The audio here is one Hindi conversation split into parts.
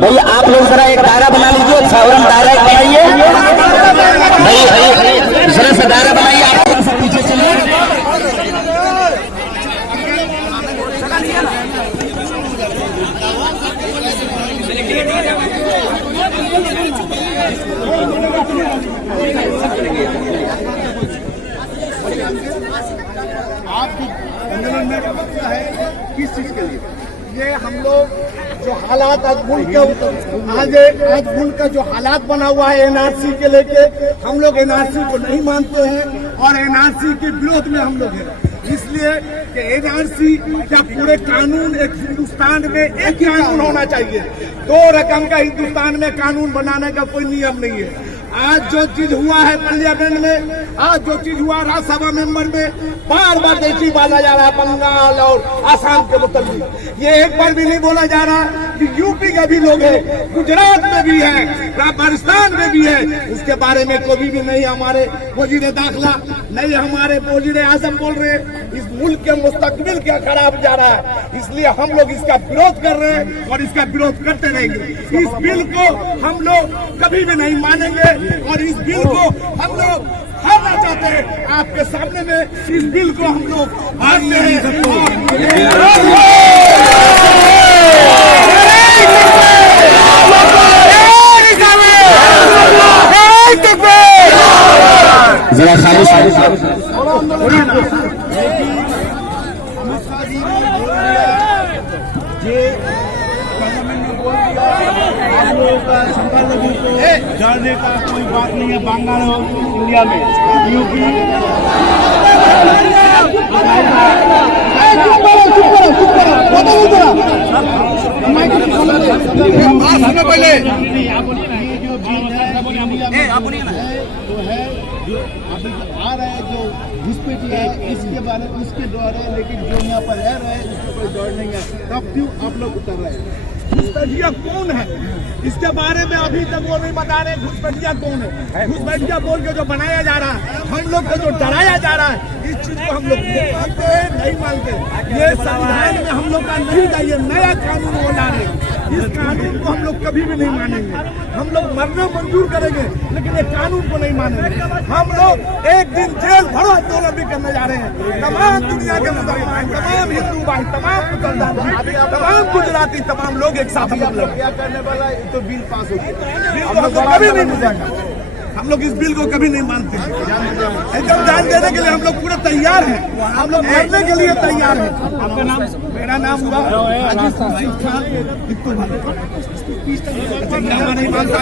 भैया आप लोग जरा एक दायरा बना लीजिए, सावरन दायरा एक बनाइए भाई, जरा सा दायरा बनाइए, आप थोड़ा सा पीछे चलिए। आपकी आंदोलन में है किस चीज के लिए? ये हम लोग जो हालात आज मुल्क का जो हालात बना हुआ है एनआरसी के लेके, हम लोग एनआरसी को नहीं मानते हैं और एनआरसी के विरोध में हम लोग हैं। इसलिए कि एनआरसी क्या पूरे कानून एक हिंदुस्तान में एक कानून होना चाहिए, दो रकम का हिंदुस्तान में कानून बनाने का कोई नियम नहीं है। आज जो चीज हुआ है पार्लियामेंट में, आज जो चीज हुआ राज्यसभा मेंबर में, बार बार देखी बोला जा रहा है बंगाल और आसाम के मुताबिक, ये एक बार भी नहीं बोला जा रहा कि यूपी के भी लोग हैं, गुजरात में भी है, राजस्थान में भी है, उसके बारे में कोई भी नहीं। हमारे वजीर दाखिला नहीं, हमारे वजीर आजम बोल रहे हैं इस मुल्क के मुस्तकबिल क्या खराब जा रहा है, इसलिए हम लोग इसका विरोध कर रहे हैं और इसका विरोध करते रहेंगे। इस बिल को हम लोग कभी भी नहीं मानेंगे और इस बिल को हम लोग हारना चाहते हैं। आपके सामने में इस बिल को हम लोग हारते हैं। जरा खालिश जाने का कोई बात नहीं है, बंगाल हो इंडिया में, यूपी पहले जो है जो अभी आ रहा है जो घुसपैठी है इसके बारे में इसके द्वारा, लेकिन जो यहाँ पर रह रहे हैं उसको कोई दौड़ नहीं है, तब क्यों आप लोग उतर रहे हैं? घुसपैठिया कौन है, इसके बारे में अभी तक वो नहीं बता रहे घुसपैठिया कौन है। घुसपैठिया बोल के जो बनाया जा रहा है, हम लोग को जो डराया जा रहा है, इस चीज को हम लोग मानते हैं नहीं मानते। ये संविधान में हम लोग का नहीं था, ये नया कानून वो ला रहे हैं। इस कानून को हम लोग कभी भी नहीं मानेंगे। हम लोग मरना मंजूर करेंगे, लेकिन ये कानून को नहीं मानेंगे। हम लोग एक दिन जेल भरो आंदोलन भी करने जा रहे हैं। तमाम दुनिया के मुसलमान, तमाम हिंदू भाई, तमाम मुसलमान भाई, तमाम गुजराती, तमाम लोग एक साथ हम लोग क्या करने वाला, तो बिल पास हो गया। बिल को हम लोग कभी नहीं मानेंगे। हम लोग इस बिल को कभी नहीं मानते। एकदम जान देने के लिए हम लोग पूरे तैयार हैं, हम लोग मरने के लिए तैयार हैं। आपका नाम? मेरा नाम हुआ नहीं मानता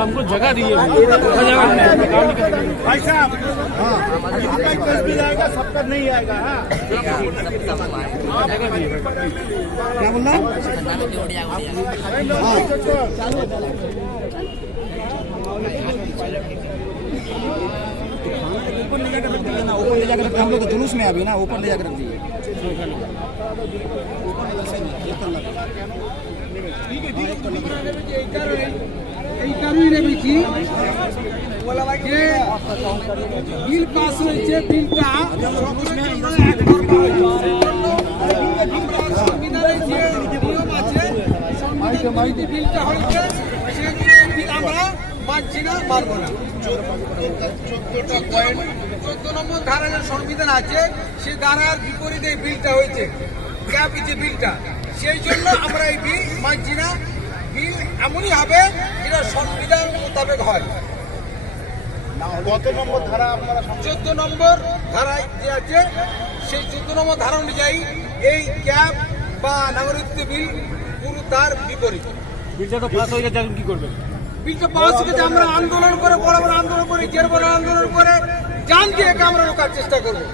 हमको जगह दी है भाई साहब। इसका तस्वीर आएगा, सबका नहीं आएगा। क्या बोल रहा ऊपर ले जाकर रख दिए ना, ऊपर ले जाकर रख दिए। हम लोग तो जुलूस में अभी ना ऊपर ले जाकर रख दिए। এই কারণে বেশি যে বিল পাস হয়েছে, বিলটা আমরা সংবিধানে যে নিয়ম আছে, সংবিধান বিলটা হয়েছে, সেগুলো বিল আমরা মানছি না, মানব না। 14 নম্বর ধারা যে সংবিধান আছে, সেই ধারার বিপরীতে এই বিলটা হয়েছে, ক্যাপ যে বিলটা, সেই জন্য আমরা এই বিল মানছি না। বিল এমনই হবে যেটা সংবিধান মোতাবেক হয়। কত নম্বর ধারা আপনারা? 14 নম্বর ধারায় যে আছে, সেই 14 নম্বর ধারা অনুযায়ী এই ক্যাব বা নাগরিকত্ব বিল পুরো তার বিপরীত। বিলটা তো পাস হয়ে গেছে, এখন কি করবেন? বিলটা পাস হয়ে গেছে, আমরা আন্দোলন করে, বড় বড় আন্দোলন করে, জের বড় আন্দোলন করে জান দিয়ে আমরা রোকার চেষ্টা করবো।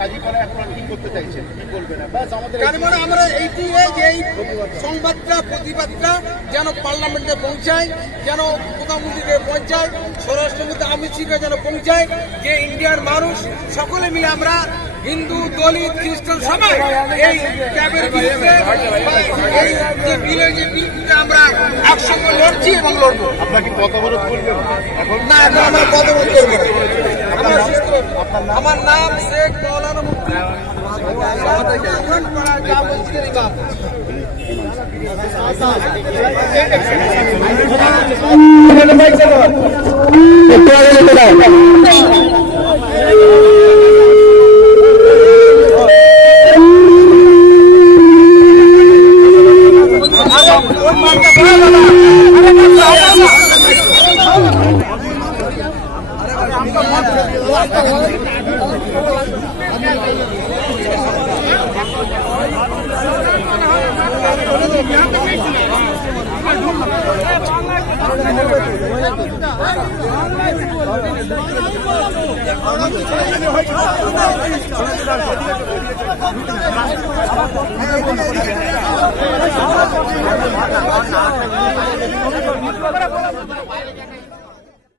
কাজীপাড়া এখন কি করতে চাইছেন, কি বলবেন? ব্যাস আমাদের কারণ আমরা এইটি যে এই সংবাদটা, প্রতিবাদটা যেন পার্লামেন্টে পৌঁছায়, যেন প্রধানমন্ত্রীকে পৌঁছায়, স্বরাষ্ট্রমন্ত্রী অমিত সিংকে যেন পৌঁছায়, যে ইন্ডিয়ার মানুষ সকলে মিলে আমরা হিন্দু, দলিত, খ্রিস্টান সবাই এই ক্যাবের বিরুদ্ধে, এই যে বিলের যে বিলটা আমরা একসঙ্গে লড়ছি এবং লড়বো। আপনাকে কত অবরোধ করবেন এখন? না, এখন আমরা পদবোধ করবো না। আমার নাম শেখ মৌলানা মুফতি হয়েছে।